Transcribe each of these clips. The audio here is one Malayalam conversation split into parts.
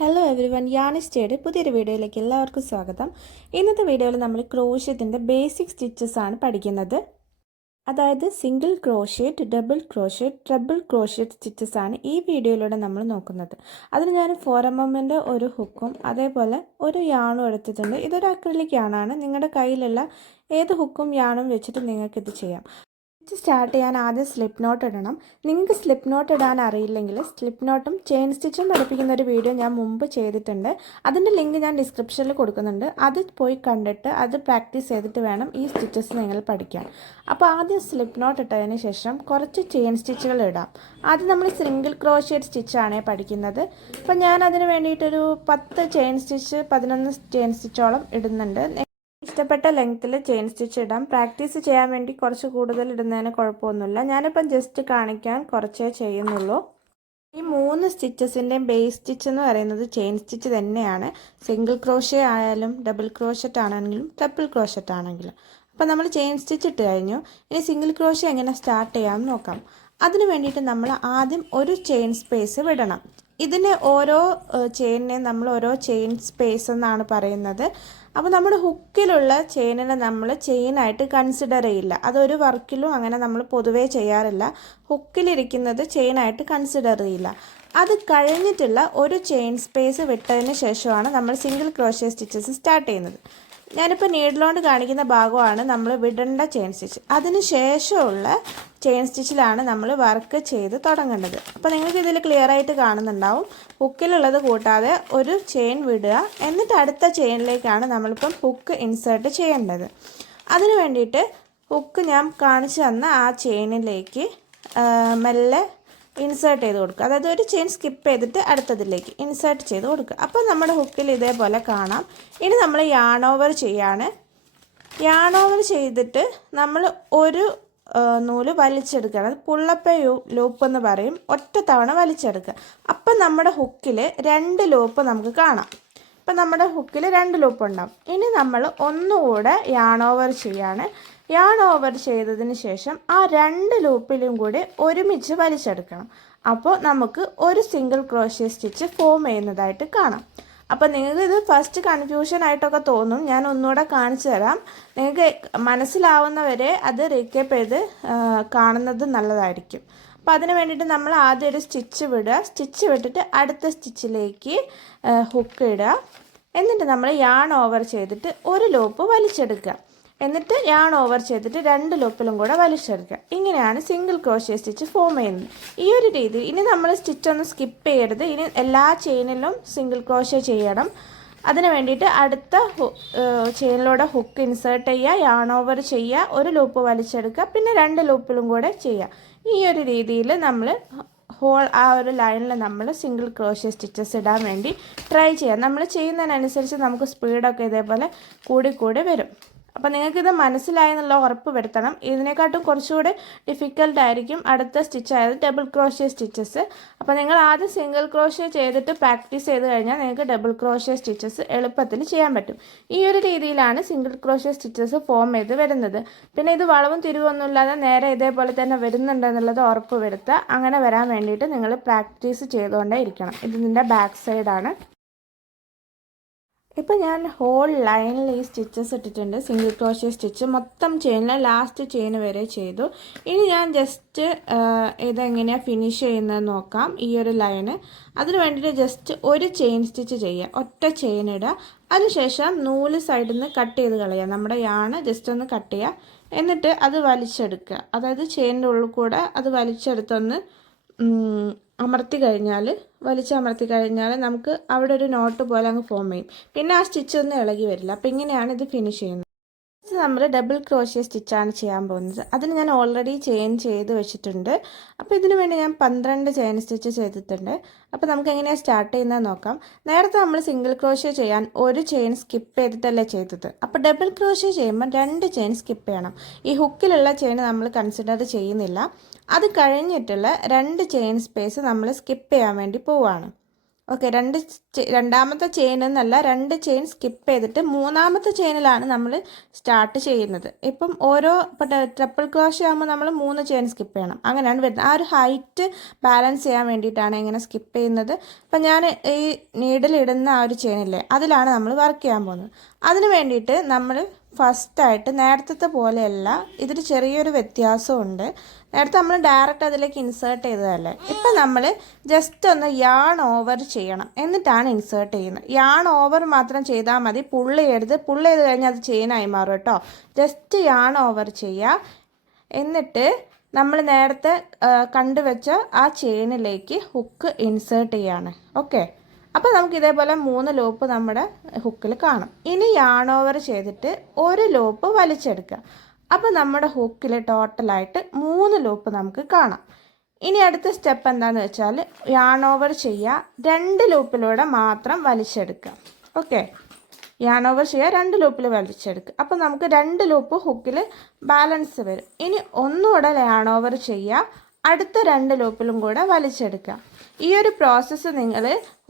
ഹലോ എവരിവൺ, യാണിസ്റ്റയുടെ പുതിയൊരു വീഡിയോയിലേക്ക് എല്ലാവർക്കും സ്വാഗതം. ഇന്നത്തെ വീഡിയോയിൽ നമ്മൾ ക്രോഷ്യത്തിൻ്റെ ബേസിക് സ്റ്റിച്ചസ് ആണ് പഠിക്കുന്നത്. അതായത് സിംഗിൾ ക്രോഷ്യറ്റ്, ഡബിൾ ക്രോഷ്യറ്റ്, ട്രിപ്പിൾ ക്രോഷ്യറ്റ് സ്റ്റിച്ചസ് ആണ് ഈ വീഡിയോയിലൂടെ നമ്മൾ നോക്കുന്നത്. അതിന് ഞാൻ 4mm ഒരു ഹുക്കും അതേപോലെ ഒരു യാണും എടുത്തിട്ടുണ്ട്. ഇതൊരു അക്രിലിക് യാണാണ്. നിങ്ങളുടെ കയ്യിലുള്ള ഏത് ഹുക്കും യാണും വെച്ചിട്ട് നിങ്ങൾക്കിത് ചെയ്യാം. സ്റ്റാർട്ട് ചെയ്യാൻ ആദ്യം സ്ലിപ്പ് നോട്ട് ഇടണം. നിങ്ങൾക്ക് സ്ലിപ്പ് നോട്ട് ഇടാൻ അറിയില്ലെങ്കിൽ സ്ലിപ്പ് നോട്ടും ചെയിൻ സ്റ്റിച്ചും പഠിപ്പിക്കുന്ന ഒരു വീഡിയോ ഞാൻ മുമ്പ് ചെയ്തിട്ടുണ്ട്. അതിൻ്റെ ലിങ്ക് ഞാൻ ഡിസ്ക്രിപ്ഷനിൽ കൊടുക്കുന്നുണ്ട്. അത് പോയി കണ്ടിട്ട് അത് പ്രാക്ടീസ് ചെയ്തിട്ട് വേണം ഈ സ്റ്റിച്ചസ് നിങ്ങൾ പഠിക്കാൻ. അപ്പോൾ ആദ്യം സ്ലിപ്പ് നോട്ട് ഇട്ടതിന് ശേഷം കുറച്ച് ചെയിൻ സ്റ്റിച്ചുകൾ ഇടാം. ആദ്യം നമ്മൾ സിംഗിൾ ക്രോഷ്യറ്റ് സ്റ്റിച്ചാണ് പഠിക്കുന്നത്. അപ്പോൾ ഞാൻ അതിന് വേണ്ടിയിട്ടൊരു 10 ചെയിൻ സ്റ്റിച്ച് 11 ചെയിൻ സ്റ്റിച്ചോളം ഇടുന്നുണ്ട്. ഇഷ്ടപ്പെട്ട ലെങ്ത്തിൽ ചെയിൻ സ്റ്റിച്ച് ഇടാം. പ്രാക്ടീസ് ചെയ്യാൻ വേണ്ടി കുറച്ച് കൂടുതൽ ഇടുന്നതിന് കുഴപ്പമൊന്നുമില്ല. ഞാനിപ്പം ജസ്റ്റ് കാണിക്കാൻ കുറച്ചേ ചെയ്യുന്നുള്ളൂ. ഈ 3 സ്റ്റിച്ചസിൻ്റെയും ബേസ് സ്റ്റിച്ച് എന്ന് പറയുന്നത് ചെയിൻ സ്റ്റിച്ച് തന്നെയാണ്. സിംഗിൾ ക്രോഷ്യ ആയാലും ഡബിൾ ക്രോഷ്യറ്റ് ആണെങ്കിലും ട്രിപ്പിൾ ക്രോഷ്യറ്റ് ആണെങ്കിലും. അപ്പോൾ നമ്മൾ ചെയിൻ സ്റ്റിച്ച് ഇട്ട് കഴിഞ്ഞു. ഇനി സിംഗിൾ ക്രോഷ്യ എങ്ങനെ സ്റ്റാർട്ട് ചെയ്യാമെന്ന് നോക്കാം. അതിന് വേണ്ടിയിട്ട് നമ്മൾ ആദ്യം ഒരു ചെയിൻ സ്പേസ് വിടണം. ഇതിന് ഓരോ ചെയിനിനെ നമ്മൾ ഓരോ ചെയിൻ സ്പേസ് എന്നാണ് പറയുന്നത്. അപ്പോൾ നമ്മുടെ ഹുക്കിലുള്ള ചെയിനിനെ നമ്മൾ ചെയിനായിട്ട് കൺസിഡർ ചെയ്യില്ല. അതൊരു വർക്കിലും അങ്ങനെ നമ്മൾ പൊതുവേ ചെയ്യാറില്ല. ഹുക്കിലിരിക്കുന്നത് ചെയിനായിട്ട് കൺസിഡർ ചെയ്യില്ല. അത് കഴിഞ്ഞിട്ടുള്ള ഒരു ചെയിൻ സ്പേസ് വിട്ടതിന് ശേഷമാണ് നമ്മൾ സിംഗിൾ ക്രോഷ്യ സ്റ്റിച്ചസ് സ്റ്റാർട്ട് ചെയ്യുന്നത്. ഞാനിപ്പോൾ നീഡിലോണ്ട് കാണിക്കുന്ന ഭാഗമാണ് നമ്മൾ വിടേണ്ട ചെയിൻ സ്റ്റിച്ച്. അതിന് ശേഷമുള്ള ചെയിൻ സ്റ്റിച്ചിലാണ് നമ്മൾ വർക്ക് ചെയ്ത് തുടങ്ങേണ്ടത്. അപ്പോൾ നിങ്ങൾക്ക് ഇതിൽ ക്ലിയർ ആയിട്ട് കാണുന്നുണ്ടാവും. ഹുക്കിലുള്ളത് കൂട്ടാതെ ഒരു ചെയിൻ വിടുക, എന്നിട്ട് അടുത്ത ചെയിനിലേക്കാണ് നമ്മളിപ്പം ഹുക്ക് ഇൻസേർട്ട് ചെയ്യേണ്ടത്. അതിന് വേണ്ടിയിട്ട് ഹുക്ക് ഞാൻ കാണിച്ചു തന്ന ആ ചെയിനിലേക്ക് മെല്ലെ ഇൻസേർട്ട് ചെയ്ത് കൊടുക്കുക. അതായത് ഒരു ചെയിൻ സ്കിപ്പ് ചെയ്തിട്ട് അടുത്തതിലേക്ക് ഇൻസേർട്ട് ചെയ്ത് കൊടുക്കുക. അപ്പോൾ നമ്മുടെ ഹുക്കിൽ ഇതേപോലെ കാണാം. ഇനി നമ്മൾ യാൺ ഓവർ ചെയ്യാണ്. യാൺ ഓവർ ചെയ്തിട്ട് നമ്മൾ ഒരു നൂല് വലിച്ചെടുക്കണം. പുള്ളപ്പ് ലൂപ്പ് എന്ന് പറയും. ഒറ്റ തവണ വലിച്ചെടുക്കുക. അപ്പം നമ്മുടെ ഹുക്കിൽ 2 ലൂപ്പ് നമുക്ക് കാണാം. ഇപ്പം നമ്മുടെ ഹുക്കിൽ 2 ലൂപ്പ് ഉണ്ടാവും. ഇനി നമ്മൾ ഒന്നുകൂടെ യാൺ ഓവർ ചെയ്യാണ്. യാൺ ഓവർ ചെയ്തതിന് ശേഷം ആ 2 ലൂപ്പിലും കൂടി ഒരുമിച്ച് വലിച്ചെടുക്കണം. അപ്പോൾ നമുക്ക് ഒരു സിംഗിൾ ക്രോഷ്യ സ്റ്റിച്ച് ഫോം ചെയ്യുന്നതായിട്ട് കാണാം. അപ്പോൾ നിങ്ങൾക്ക് ഇത് ഫസ്റ്റ് കൺഫ്യൂഷൻ ആയിട്ടൊക്കെ തോന്നും. ഞാൻ ഒന്നുകൂടെ കാണിച്ചു തരാം. നിങ്ങൾക്ക് മനസ്സിലാവുന്നവരെ അത് റീക്യാപ്പ് ചെയ്ത് കാണുന്നത് നല്ലതായിരിക്കും. അപ്പോൾ അതിന് വേണ്ടിയിട്ട് നമ്മൾ ആദ്യം ഒരു സ്റ്റിച്ച് വിടുക. സ്റ്റിച്ച് വിട്ടിട്ട് അടുത്ത സ്റ്റിച്ചിലേക്ക് ഹുക്ക് ഇടുക. എന്നിട്ട് നമ്മൾ യാൺ ഓവർ ചെയ്തിട്ട് ഒരു ലൂപ്പ് വലിച്ചെടുക്കുക. എന്നിട്ട് യാൺ ഓവർ ചെയ്തിട്ട് 2 ലൂപ്പിലും കൂടെ വലിച്ചെടുക്കുക. ഇങ്ങനെയാണ് സിംഗിൾ ക്രോഷ്യ സ്റ്റിച്ച് ഫോം ചെയ്യുന്നത്. ഈ ഒരു രീതിയിൽ ഇനി നമ്മൾ സ്റ്റിച്ചൊന്നും സ്കിപ്പ് ചെയ്യരുത്. ഇനി എല്ലാ ചെയിനിലും സിംഗിൾ ക്രോഷ്യ ചെയ്യണം. അതിന് വേണ്ടിയിട്ട് അടുത്ത ചെയിനിലൂടെ ഹുക്ക് ഇൻസേർട്ട് ചെയ്യുക, യാൺ ഓവർ ചെയ്യുക, ഒരു ലൂപ്പ് വലിച്ചെടുക്കുക, പിന്നെ 2 ലൂപ്പിലും കൂടെ ചെയ്യുക. ഈ ഒരു രീതിയിൽ നമ്മൾ ആ ഒരു ലൈനിൽ നമ്മൾ സിംഗിൾ ക്രോഷ്യ സ്റ്റിച്ചസ് ഇടാൻ വേണ്ടി ട്രൈ ചെയ്യാം. നമ്മൾ ചെയ്യുന്നതിനനുസരിച്ച് നമുക്ക് സ്പീഡൊക്കെ ഇതേപോലെ കൂടി വരും. അപ്പോൾ നിങ്ങൾക്കിത് മനസ്സിലായി എന്നുള്ള ഉറപ്പ് വരുത്തണം. ഇതിനെക്കാട്ടും കുറച്ചുകൂടി ഡിഫിക്കൽട്ട് ആയിരിക്കും അടുത്ത സ്റ്റിച്ച് ആയത് ഡബിൾ ക്രോഷ്യ സ്റ്റിച്ചസ്. അപ്പോൾ നിങ്ങൾ ആദ്യം സിംഗിൾ ക്രോഷ്യ ചെയ്തിട്ട് പ്രാക്ടീസ് ചെയ്ത് കഴിഞ്ഞാൽ നിങ്ങൾക്ക് ഡബിൾ ക്രോഷ്യ സ്റ്റിച്ചസ് എളുപ്പത്തിൽ ചെയ്യാൻ പറ്റും. ഈ ഒരു രീതിയിലാണ് സിംഗിൾ ക്രോഷ്യ സ്റ്റിച്ചസ് ഫോം ചെയ്ത് വരുന്നത്. പിന്നെ ഇത് വളവും തിരിവൊന്നുമില്ലാതെ നേരെ ഇതേപോലെ തന്നെ വരുന്നുണ്ടെന്നുള്ളത് ഉറപ്പ് വരുത്തുക. അങ്ങനെ വരാൻ വേണ്ടിയിട്ട് നിങ്ങൾ പ്രാക്ടീസ് ചെയ്തുകൊണ്ടേ ഇരിക്കണം. ഇതിൻ്റെ ബാക്ക് സൈഡാണ്. ഇപ്പോൾ ഞാൻ ഹോൾ ലൈനിൽ ഈ സ്റ്റിച്ചസ് ഇട്ടിട്ടുണ്ട്. സിംഗിൾ ക്രോഷ്യ സ്റ്റിച്ച് മൊത്തം ചെയിനിൽ ലാസ്റ്റ് ചെയിൻ വരെ ചെയ്തു. ഇനി ഞാൻ ജസ്റ്റ് ഇതെങ്ങനെയാണ് ഫിനിഷ് ചെയ്യുന്നത് നോക്കാം. ഈ ഒരു ലൈന് അതിന് വേണ്ടിയിട്ട് ജസ്റ്റ് ഒരു ചെയിൻ സ്റ്റിച്ച് ചെയ്യുക. ഒറ്റ ചെയിൻ ഇടുക. അതിനുശേഷം നൂല് സൈഡിൽ നിന്ന് കട്ട് ചെയ്ത് കളയുക. നമ്മുടെ യാണ് ജസ്റ്റ് ഒന്ന് കട്ട് ചെയ്യുക. എന്നിട്ട് അത് വലിച്ചെടുക്കുക. അതായത് ചെയിനിൻ്റെ ഉള്ളിൽ കൂടെ അത് വലിച്ചെടുത്തൊന്ന് വലിച്ചമർത്തി കഴിഞ്ഞാൽ നമുക്ക് അവിടെ ഒരു നോട്ട് പോലെ അങ്ങ് ഫോം ചെയ്യും. പിന്നെ ആ സ്റ്റിച്ച് ഒന്നും ഇളകി വരില്ല. അപ്പോൾ ഇങ്ങനെയാണ് ഇത് ഫിനിഷ് ചെയ്യുന്നത്. നമ്മൾ ഡബിൾ ക്രോഷ്യ സ്റ്റിച്ചാണ് ചെയ്യാൻ പോകുന്നത്. അതിന് ഞാൻ ഓൾറെഡി ചെയിൻ ചെയ്ത് വെച്ചിട്ടുണ്ട്. അപ്പോൾ ഇതിനു വേണ്ടി ഞാൻ 12 ചെയിൻ സ്റ്റിച്ച് ചെയ്തിട്ടുണ്ട്. അപ്പോൾ നമുക്ക് എങ്ങനെയാണ് സ്റ്റാർട്ട് ചെയ്യുന്നത് നോക്കാം. നേരത്തെ നമ്മൾ സിംഗിൾ ക്രോഷ്യ ചെയ്യാൻ ഒരു ചെയിൻ സ്കിപ്പ് ചെയ്തിട്ടല്ലേ ചെയ്തത്. അപ്പോൾ ഡബിൾ ക്രോഷ്യ ചെയ്യുമ്പോൾ 2 ചെയിൻ സ്കിപ്പ് ചെയ്യണം. ഈ ഹുക്കിലുള്ള ചെയിൻ നമ്മൾ കൺസിഡർ ചെയ്യുന്നില്ല. അത് കഴിഞ്ഞിട്ടുള്ള 2 ചെയിൻ സ്പേസ് നമ്മൾ സ്കിപ്പ് ചെയ്യാൻ വേണ്ടി പോവുകയാണ്. ഓക്കെ, രണ്ടാമത്തെ ചെയിൻ എന്നല്ല, 2 ചെയിൻ സ്കിപ്പ് ചെയ്തിട്ട് മൂന്നാമത്തെ ചെയിനിലാണ് നമ്മൾ സ്റ്റാർട്ട് ചെയ്യുന്നത്. ഇപ്പം ട്രിപ്പിൾ ക്രോഷ്യ ആകുമ്പോൾ നമ്മൾ 3 ചെയിൻ സ്കിപ്പ് ചെയ്യണം, അങ്ങനെയാണ് വരുന്നത്. ആ ഒരു ഹൈറ്റ് ബാലൻസ് ചെയ്യാൻ വേണ്ടിയിട്ടാണ് ഇങ്ങനെ സ്കിപ്പ് ചെയ്യുന്നത്. അപ്പം ഞാൻ ഈ നീഡിലിടുന്ന ആ ഒരു ചെയിനില്ലേ, അതിലാണ് നമ്മൾ വർക്ക് ചെയ്യാൻ പോകുന്നത്. അതിന് വേണ്ടിയിട്ട് നമ്മൾ ഫസ്റ്റായിട്ട് നേരത്തെ പോലെയല്ല, ഇതിൽ ചെറിയൊരു വ്യത്യാസമുണ്ട്. നേരത്തെ നമ്മൾ ഡയറക്റ്റ് അതിലേക്ക് ഇൻസേർട്ട് ചെയ്തതല്ലേ, ഇപ്പം നമ്മൾ ജസ്റ്റ് ഒന്ന് യാൺ ഓവർ ചെയ്യണം, എന്നിട്ടാണ് ഇൻസേർട്ട് ചെയ്യുന്നത്. യാൺ ഓവർ മാത്രം ചെയ്താൽ മതി, പുള്ളി ചെയ്ത് കഴിഞ്ഞാൽ അത് ചെയിനായി മാറും കേട്ടോ. ജസ്റ്റ് യാൺ ഓവർ ചെയ്യുക, എന്നിട്ട് നമ്മൾ നേരത്തെ കണ്ടുവച്ച ആ ചെയിനിലേക്ക് ഹുക്ക് ഇൻസേർട്ട് ചെയ്യാണ്. ഓക്കെ, അപ്പോൾ നമുക്ക് ഇതേപോലെ 3 ലൂപ്പ് നമ്മുടെ ഹുക്കിൽ കാണും. ഇനി യാൺ ഓവർ ചെയ്തിട്ട് ഒരു ലൂപ്പ് വലിച്ചെടുക്കുക. അപ്പോൾ നമ്മുടെ ഹുക്കിൽ ടോട്ടലായിട്ട് 3 ലൂപ്പ് നമുക്ക് കാണാം. ഇനി അടുത്ത സ്റ്റെപ്പ് എന്താണെന്ന് വെച്ചാൽ യാൺ ഓവർ ചെയ്യുക, 2 ലൂപ്പിലൂടെ മാത്രം വലിച്ചെടുക്കുക. ഓക്കെ, യാൺ ഓവർ ചെയ്യുക, 2 ലൂപ്പിൽ വലിച്ചെടുക്കുക. അപ്പോൾ നമുക്ക് 2 ലൂപ്പ് ഹുക്കിൽ ബാലൻസ് വരും. ഇനി ഒന്നുകൂടെ യാൺ ഓവർ ചെയ്യുക, അടുത്ത 2 ലൂപ്പിലും കൂടെ വലിച്ചെടുക്കുക. ഈ ഒരു പ്രോസസ്സ് നിങ്ങൾ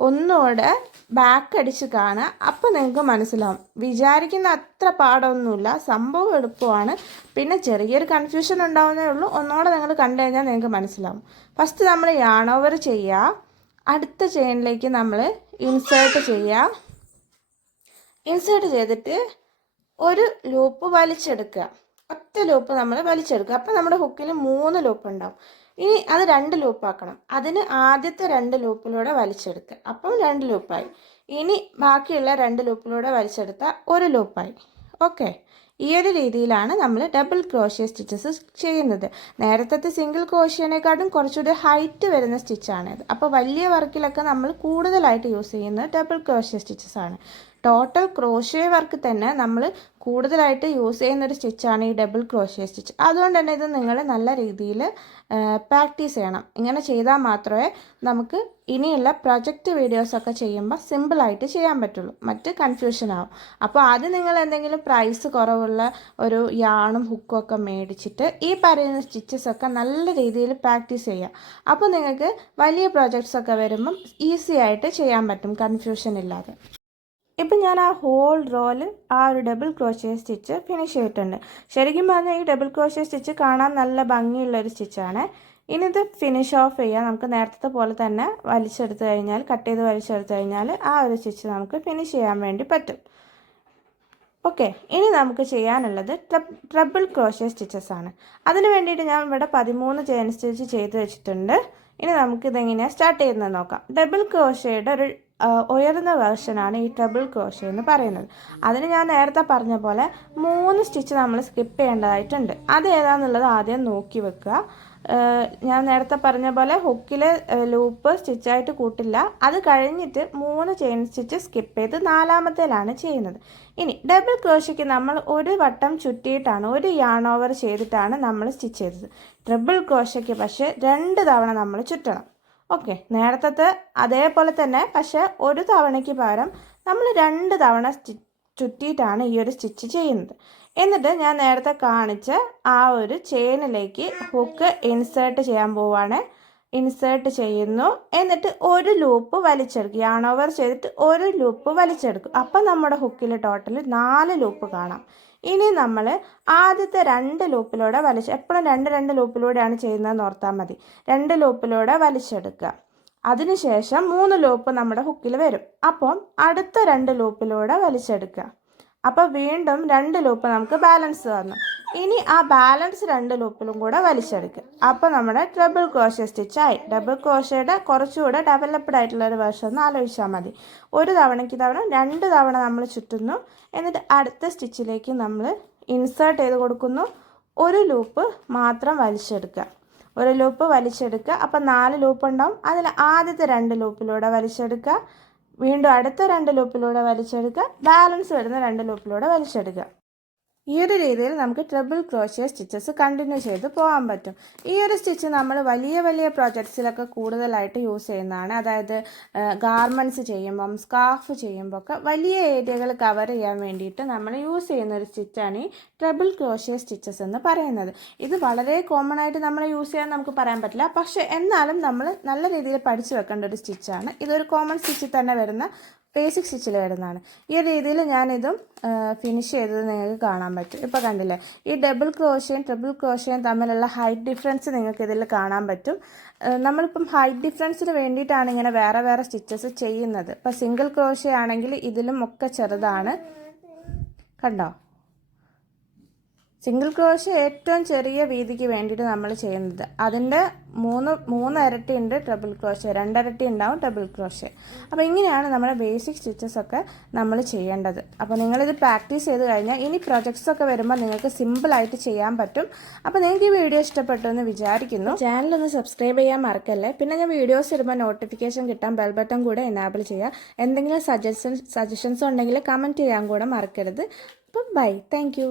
ഒന്നുകൂടെ ബാക്ക് അടിച്ച് കാണുക, അപ്പോൾ നിങ്ങൾക്ക് മനസ്സിലാവും. വിചാരിക്കുന്ന അത്ര പാടൊന്നുമില്ല, സംഭവം എളുപ്പമാണ്. പിന്നെ ചെറിയൊരു കൺഫ്യൂഷൻ ഉണ്ടാവുന്നേ ഉള്ളൂ. ഒന്നുകൂടെ നിങ്ങൾ കണ്ടു കഴിഞ്ഞാൽ നിങ്ങൾക്ക് മനസ്സിലാവും. ഫസ്റ്റ് നമ്മൾ യാൺ ഓവർ ചെയ്യുക, അടുത്ത ചെയിനിലേക്ക് നമ്മൾ ഇൻസേർട്ട് ചെയ്യുക. ഇൻസേർട്ട് ചെയ്തിട്ട് ഒരു ലൂപ്പ് വലിച്ചെടുക്കുക, ഒറ്റ ലൂപ്പ് നമ്മൾ വലിച്ചെടുക്കുക. അപ്പോൾ നമ്മുടെ ഹുക്കിൽ 3 ലൂപ്പ് ഉണ്ടാവും. ഇനി അത് 2 ലൂപ്പാക്കണം. അതിന് ആദ്യത്തെ 2 ലൂപ്പിലൂടെ വലിച്ചെടുക്കുക, അപ്പം 2 ലൂപ്പായി. ഇനി ബാക്കിയുള്ള 2 ലൂപ്പിലൂടെ വലിച്ചെടുത്താൽ 1 ലൂപ്പായി. ഓക്കെ, ഈ ഒരു രീതിയിലാണ് നമ്മൾ ഡബിൾ ക്രോഷ്യ സ്റ്റിച്ചസ് ചെയ്യുന്നത്. നേരത്തെ സിംഗിൾ ക്രോഷ്യനേക്കാട്ടും കുറച്ചുകൂടി ഹൈറ്റ് വരുന്ന സ്റ്റിച്ചാണിത്. അപ്പോൾ വലിയ വർക്കിലൊക്കെ നമ്മൾ കൂടുതലായിട്ട് യൂസ് ചെയ്യുന്നത് ഡബിൾ ക്രോഷ്യ സ്റ്റിച്ചസ് ആണ്. ടോട്ടൽ ക്രോഷ്യ വർക്ക് തന്നെ നമ്മൾ കൂടുതലായിട്ട് യൂസ് ചെയ്യുന്നൊരു സ്റ്റിച്ചാണ് ഈ ഡബിൾ ക്രോഷ്യ സ്റ്റിച്ച്. അതുകൊണ്ട് തന്നെ ഇത് നിങ്ങൾ നല്ല രീതിയിൽ പ്രാക്ടീസ് ചെയ്യണം. ഇങ്ങനെ ചെയ്താൽ മാത്രമേ നമുക്ക് ഇനിയുള്ള പ്രൊജക്റ്റ് വീഡിയോസൊക്കെ ചെയ്യുമ്പോൾ സിമ്പിളായിട്ട് ചെയ്യാൻ പറ്റുള്ളൂ, മറ്റ് കൺഫ്യൂഷൻ ആവും. അപ്പോൾ ആദ്യം നിങ്ങൾ എന്തെങ്കിലും പ്രൈസ് കുറവുള്ള ഒരു യാണും ഹുക്കും ഒക്കെ മേടിച്ചിട്ട് ഈ പറയുന്ന സ്റ്റിച്ചസൊക്കെ നല്ല രീതിയിൽ പ്രാക്ടീസ് ചെയ്യുക. അപ്പോൾ നിങ്ങൾക്ക് വലിയ പ്രൊജക്ട്സൊക്കെ വരുമ്പം ഈസി ആയിട്ട് ചെയ്യാൻ പറ്റും, കൺഫ്യൂഷൻ ഇല്ലാതെ. ഇപ്പം ഞാൻ ആ ഹോൾ റോയിൽ ആ ഒരു ഡബിൾ ക്രോഷ്യ സ്റ്റിച്ച് ഫിനിഷ് ചെയ്തിട്ടുണ്ട്. ശരിക്കും പറഞ്ഞാൽ ഈ ഡബിൾ ക്രോഷ്യ സ്റ്റിച്ച് കാണാൻ നല്ല ഭംഗിയുള്ളൊരു സ്റ്റിച്ചാണ്. ഇനി ഇത് ഫിനിഷ് ഓഫ് ചെയ്യാം. നമുക്ക് നേരത്തെ പോലെ തന്നെ വലിച്ചെടുത്ത് കഴിഞ്ഞാൽ, കട്ട് ചെയ്ത് വലിച്ചെടുത്ത് കഴിഞ്ഞാൽ ആ ഒരു സ്റ്റിച്ച് നമുക്ക് ഫിനിഷ് ചെയ്യാൻ വേണ്ടി പറ്റും. ഓക്കെ, ഇനി നമുക്ക് ചെയ്യാനുള്ളത് ട്രിപ്പിൾ ക്രോഷ്യ സ്റ്റിച്ചസ് ആണ്. അതിന് വേണ്ടിയിട്ട് ഞാൻ ഇവിടെ 13 ചെയിൻ സ്റ്റിച്ച് ചെയ്ത് വെച്ചിട്ടുണ്ട്. ഇനി നമുക്കിതെങ്ങനെയാണ് സ്റ്റാർട്ട് ചെയ്യുന്നത് നോക്കാം. ഡബിൾ ക്രോഷ്യയുടെ ഒരു ഉയർന്ന വേർഷനാണ് ഈ ട്രിപ്പിൾ ക്രോഷ്യ എന്ന് പറയുന്നത്. അതിന് ഞാൻ നേരത്തെ പറഞ്ഞ പോലെ 3 സ്റ്റിച്ച് നമ്മൾ സ്കിപ്പ് ചെയ്യേണ്ടതായിട്ടുണ്ട്. അത് ഏതാണെന്നുള്ളത് ആദ്യം നോക്കി വെക്കുക. ഞാൻ നേരത്തെ പറഞ്ഞ പോലെ ഹുക്കിൽ ലൂപ്പ് സ്റ്റിച്ചായിട്ട് കൂട്ടില്ല. അത് കഴിഞ്ഞിട്ട് 3 ചെയിൻ സ്റ്റിച്ച് സ്കിപ്പ് ചെയ്ത് 4ാമത്തേലാണ് ചെയ്യുന്നത്. ഇനി ഡബിൾ ക്രോഷ്യയ്ക്ക് നമ്മൾ ഒരു വട്ടം ചുറ്റിയിട്ടാണ്, ഒരു യാൺ ഓവർ ചെയ്തിട്ടാണ് നമ്മൾ സ്റ്റിച്ച് ചെയ്തത്. ട്രിപ്പിൾ ക്രോഷ്യയ്ക്ക് പക്ഷേ 2 തവണ നമ്മൾ ചുറ്റണം. ഓക്കെ, നേരത്തെ അതേപോലെ തന്നെ, പക്ഷേ ഒരു തവണയ്ക്ക് പകരം നമ്മൾ 2 തവണ ചുറ്റിയിട്ടാണ് ഈ ഒരു സ്റ്റിച്ച് ചെയ്യുന്നത്. എന്നിട്ട് ഞാൻ നേരത്തെ കാണിച്ച ആ ഒരു ചെയിനിലേക്ക് ഹുക്ക് ഇൻസേർട്ട് ചെയ്യാൻ പോവുകയാണ്. ഇൻസേർട്ട് ചെയ്യുന്നു, എന്നിട്ട് ഒരു ലൂപ്പ് വലിച്ചെടുക്കും. യാൺ ഓവർ ചെയ്തിട്ട് ഒരു ലൂപ്പ് വലിച്ചെടുക്കും. അപ്പം നമ്മുടെ ഹുക്കിൽ ടോട്ടൽ 4 ലൂപ്പ് കാണാം. ഇനി നമ്മൾ ആദ്യത്തെ 2 ലൂപ്പിലൂടെ എപ്പോഴും 2 ലൂപ്പിലൂടെയാണ് ചെയ്യുന്നതെന്ന് ഓർത്താൽ മതി. 2 ലൂപ്പിലൂടെ വലിച്ചെടുക്കുക. അതിനുശേഷം 3 ലൂപ്പ് നമ്മുടെ ഹുക്കിൽ വരും. അപ്പം അടുത്ത 2 ലൂപ്പിലൂടെ വലിച്ചെടുക്കുക. അപ്പോൾ വീണ്ടും 2 ലൂപ്പ് നമുക്ക് ബാലൻസ് വന്നു. ഇനി ആ ബാലൻസ് 2 ലൂപ്പിലും കൂടെ വലിച്ചെടുക്കുക. അപ്പോൾ നമ്മുടെ ഡബിൾ ക്രോഷ്യ സ്റ്റിച്ചായി. ഡബിൾ ക്രോഷ്യയുടെ കുറച്ചുകൂടെ ഡെവലപ്ഡ് ആയിട്ടുള്ള ഒരു വേർഷൻ ഒന്ന് ആലോചിച്ചാൽ മതി. ഒരു തവണയ്ക്ക് 2 തവണ നമ്മൾ ചുറ്റുന്നു, എന്നിട്ട് അടുത്ത സ്റ്റിച്ചിലേക്ക് നമ്മൾ ഇൻസേർട്ട് ചെയ്ത് കൊടുക്കുന്നു. ഒരു ലൂപ്പ് മാത്രം വലിച്ചെടുക്കുക. ഒരു ലൂപ്പ് വലിച്ചെടുക്കുക. അപ്പോൾ 4 ലൂപ്പ് ഉണ്ടാവും. അതിൽ ആദ്യത്തെ 2 ലൂപ്പിലൂടെ വലിച്ചെടുക്കുക. വീണ്ടും അടുത്ത 2 ലൂപ്പിലൂടെ വലിച്ചെടുക്കുക. ബാലൻസ് വരുന്ന 2 ലൂപ്പിലൂടെ വലിച്ചെടുക്കുക. ഈ ഒരു രീതിയിൽ നമുക്ക് ട്രിപ്പിൾ ക്രോഷ്യ സ്റ്റിച്ചസ് കണ്ടിന്യൂ ചെയ്ത് പോകാൻ പറ്റും. ഈ ഒരു സ്റ്റിച്ച് നമ്മൾ വലിയ വലിയ പ്രൊജക്ട്സിലൊക്കെ കൂടുതലായിട്ട് യൂസ് ചെയ്യുന്നതാണ്. അതായത് ഗാർമെൻറ്റ്സ് ചെയ്യുമ്പം, സ്കാർഫ് ചെയ്യുമ്പോൾ ഒക്കെ വലിയ ഏരിയകൾ കവർ ചെയ്യാൻ വേണ്ടിയിട്ട് നമ്മൾ യൂസ് ചെയ്യുന്ന ഒരു സ്റ്റിച്ചാണ് ഈ ട്രിപ്പിൾ ക്രോഷ്യ സ്റ്റിച്ചസ് എന്ന് പറയുന്നത്. ഇത് വളരെ കോമൺ ആയിട്ട് നമ്മൾ യൂസ് ചെയ്യാൻ നമുക്ക് പറയാൻ പറ്റില്ല, പക്ഷേ എന്നാലും നമ്മൾ നല്ല രീതിയിൽ പഠിച്ചു വെക്കേണ്ട ഒരു സ്റ്റിച്ചാണ്. ഇതൊരു കോമൺ സ്റ്റിച്ചിൽ തന്നെ വരുന്ന ബേസിക് സ്റ്റിച്ചിൽ വരുന്നതാണ്. ഈ ഒരു രീതിയിൽ ഞാനിതും ഫിനിഷ് ചെയ്തത് നിങ്ങൾക്ക് കാണാൻ പറ്റും. ഇപ്പോൾ കണ്ടില്ലേ, ഈ ഡബിൾ ക്രോഷ്യയും ട്രിപ്പിൾ ക്രോഷ്യയും തമ്മിലുള്ള ഹൈറ്റ് ഡിഫറൻസ് നിങ്ങൾക്ക് ഇതിൽ കാണാൻ പറ്റും. നമ്മളിപ്പം ഹൈറ്റ് ഡിഫറൻസിന് വേണ്ടിയിട്ടാണ് ഇങ്ങനെ വേറെ വേറെ സ്റ്റിച്ചസ് ചെയ്യുന്നത്. ഇപ്പോൾ സിംഗിൾ ക്രോഷ്യ ആണെങ്കിൽ ഇതിലും ഒക്കെ ചെറുതാണ്, കണ്ടോ? സിംഗിൾ ക്രോഷ്യ ഏറ്റവും ചെറിയ വീതിക്ക് വേണ്ടിയിട്ട് നമ്മൾ ചെയ്യുന്നത്. അതിൻ്റെ മൂന്ന് ഇരട്ടി ഉണ്ട് ട്രിപ്പിൾ ക്രോഷ്യ, 2 ഇരട്ടി ഉണ്ടാവും ഡബിൾ ക്രോഷ്യ. അപ്പോൾ ഇങ്ങനെയാണ് നമ്മുടെ ബേസിക് സ്റ്റിച്ചസ് ഒക്കെ നമ്മൾ ചെയ്യേണ്ടത്. അപ്പോൾ നിങ്ങളിത് പ്രാക്ടീസ് ചെയ്ത് കഴിഞ്ഞാൽ ഇനി പ്രൊജക്ട്സ് ഒക്കെ വരുമ്പോൾ നിങ്ങൾക്ക് സിമ്പിളായിട്ട് ചെയ്യാൻ പറ്റും. അപ്പോൾ നിങ്ങൾക്ക് ഈ വീഡിയോ ഇഷ്ടപ്പെട്ടു എന്ന് വിചാരിക്കുന്നു. ചാനലൊന്ന് സബ്സ്ക്രൈബ് ചെയ്യാൻ മറക്കല്ലേ. പിന്നെ ഞാൻ വീഡിയോസ് ഇടുമ്പോൾ നോട്ടിഫിക്കേഷൻ കിട്ടാൻ ബെൽ ബട്ടൺ കൂടെ എനാബിൾ ചെയ്യുക. എന്തെങ്കിലും സജഷൻസ് ഉണ്ടെങ്കിൽ കമൻറ്റ് ചെയ്യാൻ കൂടെ മറക്കരുത്. അപ്പം ബൈ, താങ്ക്